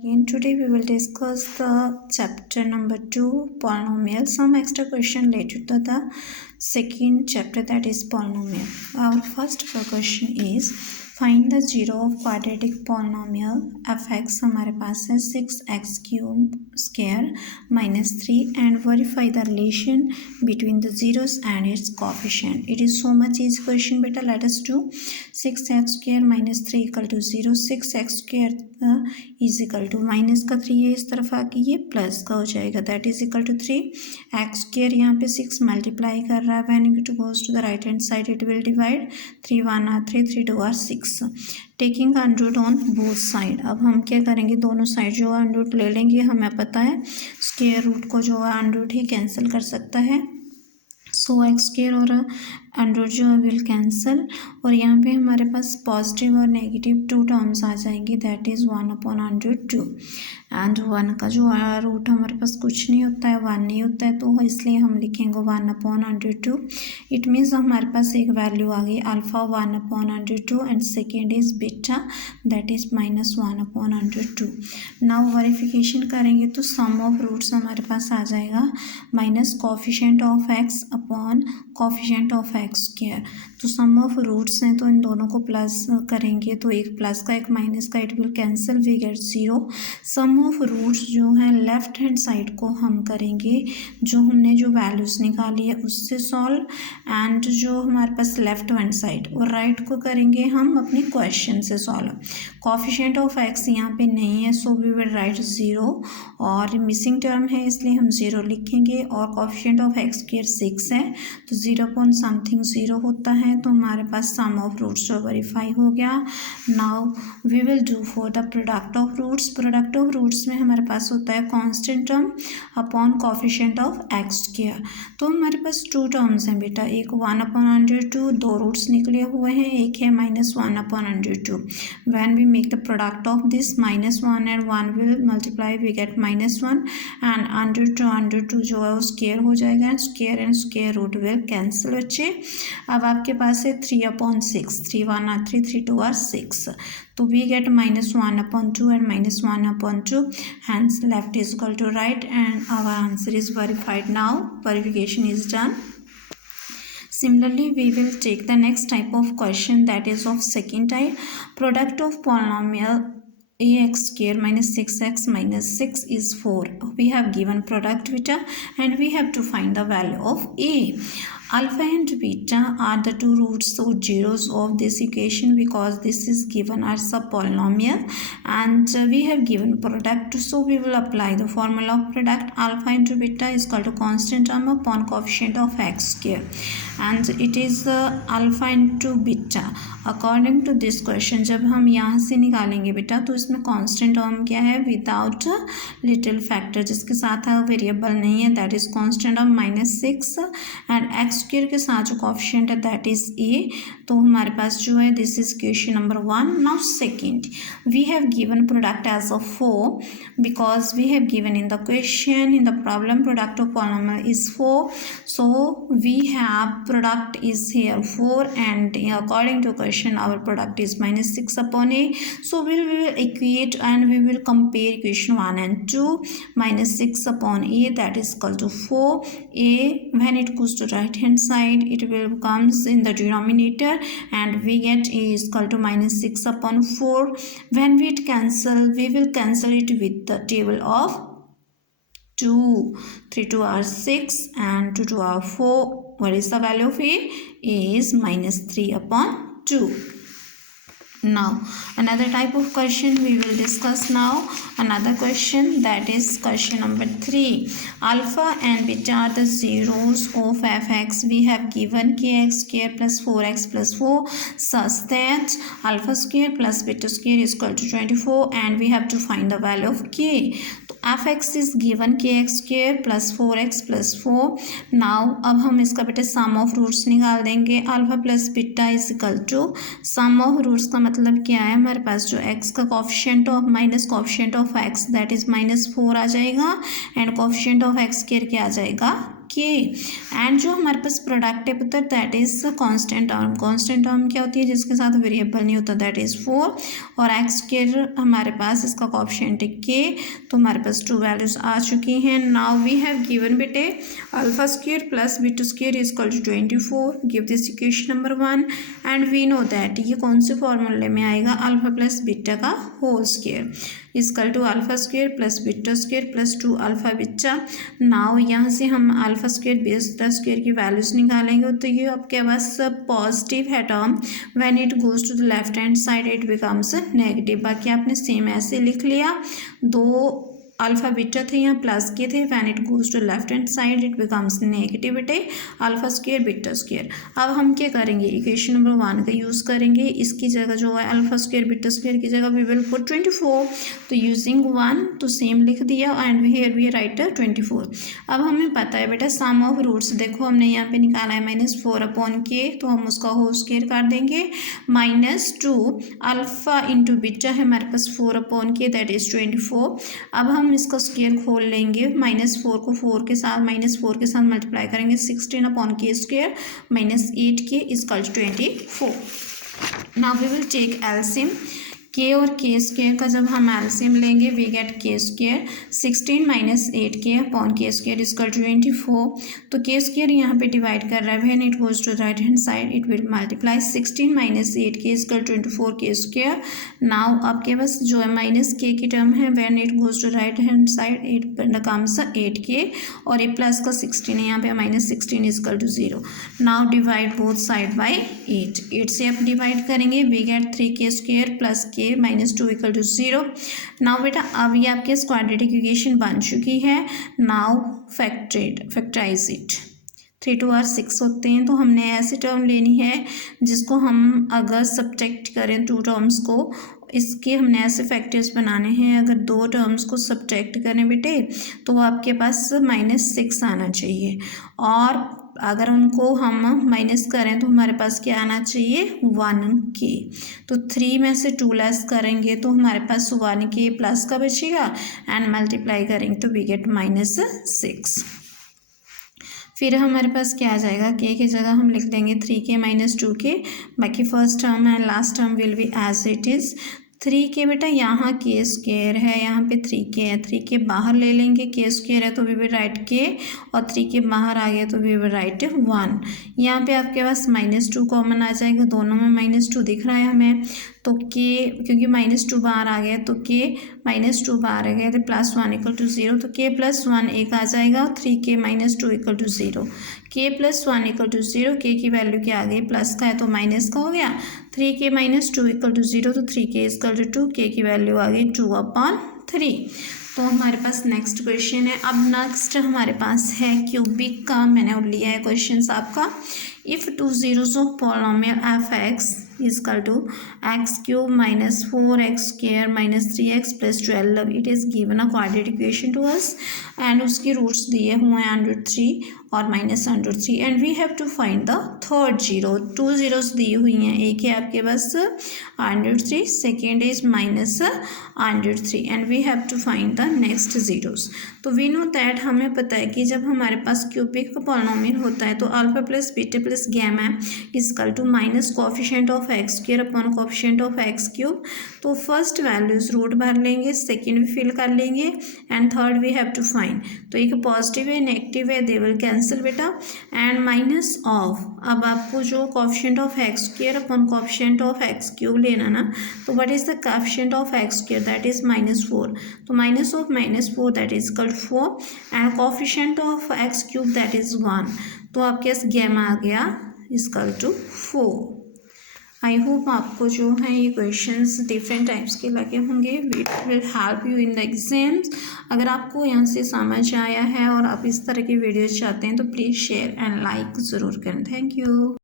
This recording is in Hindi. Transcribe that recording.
Again, today we will discuss the chapter number 2, polynomial. Some extra question related to the second chapter, that is polynomial. Our first question is find the zero of quadratic polynomial fx. हमारे पास है 6x cube square minus 3 and verify the relation between the zeros and its coefficient. It is so much easy question beta. Let us do 6x square minus 3 equal to 0. 6x square is equal to minus का 3 है, इस तरफ आके ये प्लस का हो जाएगा, that is equal to 3. X square यहाँ पे 6 मल्टीप्लाई कर रहा है, when it goes to the right hand side it will divide. 3 1 are 3, 3 2 are 6. Taking under root on both side. अब हम क्या करेंगे, दोनों साइड जो है अंडर रूट ले लेंगे. हमें पता है स्क्वायर रूट को जो है अंडर रूट ही कैंसिल कर सकता है. सो एक्स स्क्वायर और अंडर रूट जो है विल कैंसिल, और यहाँ पे हमारे पास पॉजिटिव और नेगेटिव 2 टर्म्स आ जाएंगे, दैट इज़ 1/√2. एंड 1 का जो रूट हमारे पास कुछ नहीं होता है, 1 नहीं होता है, तो इसलिए हम लिखेंगे 1/√2. इट मीन्स हमारे पास एक वैल्यू आ गई alpha 1/√2 and second is beta that is -1/√2. Now verification करेंगे तो सम ऑफ रूट्स हमारे पास आ जाएगा minus coefficient of x upon coefficient of x square. तो सम ऑफ रूट्स हैं तो इन दोनों को प्लस करेंगे तो एक प्लस का एक माइनस का, it will cancel, we get 0. Sum of roots जो हैं लेफ्ट हैंड साइड को हम करेंगे जो हमने जो वैल्यूज़ निकाली है उससे सॉल्व, एंड जो हमारे पास लेफ्ट हैंड साइड और राइट को करेंगे हम अपने क्वेश्चन से सॉल्व. कोफिशिएंट ऑफ एक्स यहाँ पे नहीं है, सो वी विल राइट 0, और मिसिंग टर्म है इसलिए हम 0 लिखेंगे, और कोफिशिएंट ऑफ एक्स स्क्वायर 6 है तो 0.something होता है, तो हमारे पास सम ऑफ रूट्स जो वेरीफाई हो गया. Now we will do for the product of roots. Product of roots में हमारे पास होता है constant term upon coefficient of x square. तो हमारे पास 2 टर्म्स हैं बेटा, एक 1/√2, 2 रूट्स निकले हुए हैं, एक है -1/√2. When we make the product of this -1 and 1 will multiply, we get -1, and under जो है वो स्क्वायर हो जाएगा, and square root will cancel बच्चे. अब आपके पास है 3/6, 3 1 आर 3, 3 2 आर 6, तो we get -1/2 and -1/2, hence left is equal to right, and our answer is verified. Now verification is done. Similarly, we will take the next type of question, that is of second type. Product of polynomial ax square minus 6x minus 6 is 4. We have given product beta and we have to find the value of a. Alpha and beta are the 2 roots or zeros of this equation because this is given as a polynomial, and we have given product, so we will apply the formula of product. Alpha into beta is equal to constant term upon coefficient of x square, and it is alpha into beta. According to this question जब हम यहाँ से निकालेंगे बेटा तो इसमें कांस्टेंट टर्म क्या है, विदाउट लिटिल फैक्टर, जिसके साथ वेरिएबल नहीं है, that is constant term -6, and x square के साथ जो कोफिशिएंट है दैट इज ए. तो हमारे पास जो है this is question number 1. Now second, we have given product as a 4 because we have given in the question, in the problem product of polynomial is 4, so we have product is here 4, and according to question our product is -6/a, so we will equate and we will compare equation 1 and 2. -6/a that is equal to 4. A when it goes to right hand side it will comes in the denominator, and we get a is equal to -6/4. when we cancel, we will cancel it with the table of 2. 3 2 are 6 and 2 2 are 4. What is the value of a? A is -3/2. Now another type of question we will discuss now. Another question, that is question number 3. Alpha and beta are the zeros of fx. We have given kx square plus 4x plus 4 such that alpha square plus beta square is equal to 24, and we have to find the value of k. fx is given kx square plus 4x plus 4. Now अब हम इसका बेटा सम ऑफ रूट्स निकाल देंगे. Alpha plus beta is equal to sum of roots का मतलब क्या है, हमारे पास जो x का coefficient of minus coefficient of x that is -4 आ जाएगा, and coefficient of x square क्या आ जाएगा, k. के एंड जो हमारे पास प्रोडक्टिव होता है that is constant term. Constant term क्या होती है जिसके साथ वेरिएबल नहीं होता, दैट इज 4 और एक्स स्क्वायर हमारे पास इसका कोएफिशिएंट है के, तो हमारे पास 2 वैल्यूज आ चुकी हैं। नाउ वी हैव गिवन बेटे alpha square plus beta square is equal to 24। Give this equation number 1 and we know that ये कौन से फॉर्मूले में आएगा, अल्फा प्लस बीटा का whole square equal to alpha square plus beta square plus 2 alpha beta. Now यहाँ से हम अल्फा स्क्वायर बीटा स्क्वायर की वैल्यूज निकालेंगे, तो ये आपके पास पॉजिटिव है term, when it goes to the left hand side it becomes negative. बाकी आपने सेम ऐसे लिख लिया, दो अल्फा बीटा थे यहाँ प्लस के थे, when it goes to left hand side it becomes negative बेटे अल्फा स्क्वायर बीटा स्क्वायर। अब हम क्या करेंगे, इक्वेशन नंबर 1 का यूज़ करेंगे, इसकी जगह जो है अल्फा स्क्वायर बीटा स्क्वायर की जगह वी विल पुट 24, तो यूजिंग 1 तो सेम लिख दिया एंड हियर वी राइट 24। अब हमें पता है बेटा सम ऑफ रूट्स, देखो हमने यहाँ पे निकाला है -4/k, तो हम उसका होल स्क्वायर कर देंगे, -2 अल्फा इंटू बीटा है हमारे पास 4/k दैट इज 24। अब हम इसका स्क्वायर खोल लेंगे, -4 को 4 के साथ -4 के साथ मल्टीप्लाई करेंगे, 16/k square -8k equal to 24। Now we will take LCM, k और के स्क्वायर का जब हम एलसीएम लेंगे we get k square 16 - 8k/k square equal to 24। तो के स्क्वायर यहाँ पे डिवाइड कर रहा है, when it goes to right hand side it will multiply 16 - 8k equal 24k square. Now आपके पास जो है -k की टर्म है, when it goes to right hand side it becomes 8k और ये प्लस का 16 है यहाँ पे -16 equal to 0। Now divide both side by 8 से आप डिवाइड करेंगे, we get 3k square plus k -2 equal to 0। Now बेटा अब ये आपके क्वाड्रेटिक इक्वेशन बन चुकी है। नाउ फैक्टराइज इट, 3 2 और 6 होते हैं, तो हमने ऐसी टर्म लेनी है जिसको हम अगर सब्ट्रैक्ट करें 2 टर्म्स को, इसके हमने ऐसे फैक्टर्स बनाने हैं, अगर 2 टर्म्स को सब्ट्रैक्ट करें बेटे तो आपके पास -6 आना चाहिए, और अगर उनको हम माइनस करें तो हमारे पास क्या आना चाहिए 1k। तो 3 में से 2 लेस करेंगे तो हमारे पास 1k प्लस का बचेगा एंड मल्टीप्लाई करेंगे तो वी गेट -6। फिर हमारे पास क्या आ जाएगा, k की जगह हम लिख देंगे 3k - 2k, बाकी first term and last term will be as it is. 3k बेटा यहाँ k स्क्वायर है, यहाँ पे 3k है, 3k बाहर ले लेंगे, k स्क्वायर है तो वी विल राइट k और 3k बाहर आ गया तो वी विल राइट 1। यहाँ पे आपके पास -2 कॉमन आ जाएगा, दोनों में -2 दिख रहा है हमें, तो k क्योंकि -2 बाहर आ गया तो k -2 बाहर आ गया तो +1 इक्वल टू 0, तो k + 1 1 आ जाएगा, 3k - 2 equal to 0। k + 1 equal to 0, k की वैल्यू क्या आ गई, प्लस का है तो माइनस का हो गया, 3k - 2 इक्वल टू 0, तो 3k इक्वल टू 2, k की वैल्यू आ गई 2/3। तो हमारे पास नेक्स्ट क्वेश्चन है। अब नेक्स्ट हमारे पास है क्यूबिक का, मैंने लिया है क्वेश्चन आपका। If 2 zeros of polynomial f(x) is equal to x³ - 4x² - 3x + 12, it is given a quadratic equation to us and उसके रूट्स दिए हुए हैं 103 और -103 and we have to find the third zero. 2 zeros दी हुई हैं, एक है आपके पास 103, second is -103 and we have to find the next zeros. तो वी नो दैट, हमें पता है कि जब हमारे पास क्यूबिक का पॉलिनोमियल होता है तो alpha plus beta plus gamma is equal to minus coefficient of x² upon coefficient of x³। तो फर्स्ट वैल्यूज रूट भर लेंगे, सेकेंड भी फिल कर लेंगे and third we have to find. तो एक पॉजिटिव है नेगेटिव है, दे विल कैंसिल बेटा, एंड माइनस ऑफ, अब आपको जो coefficient of x² upon coefficient of x³ लेना ना, तो what is the coefficient of x² that is -4, तो minus of -4 that is equal 4 and coefficient of x³ that is 1, तो आपके पास गैमा आ गया इक्वल टू 4। आई होप आपको जो है ये क्वेश्चंस डिफरेंट टाइप्स के लगे होंगे, it will help you in the exams. अगर आपको यहाँ से समझ आया है और आप इस तरह की वीडियोस चाहते हैं तो प्लीज़ शेयर एंड लाइक ज़रूर करें। Thank you.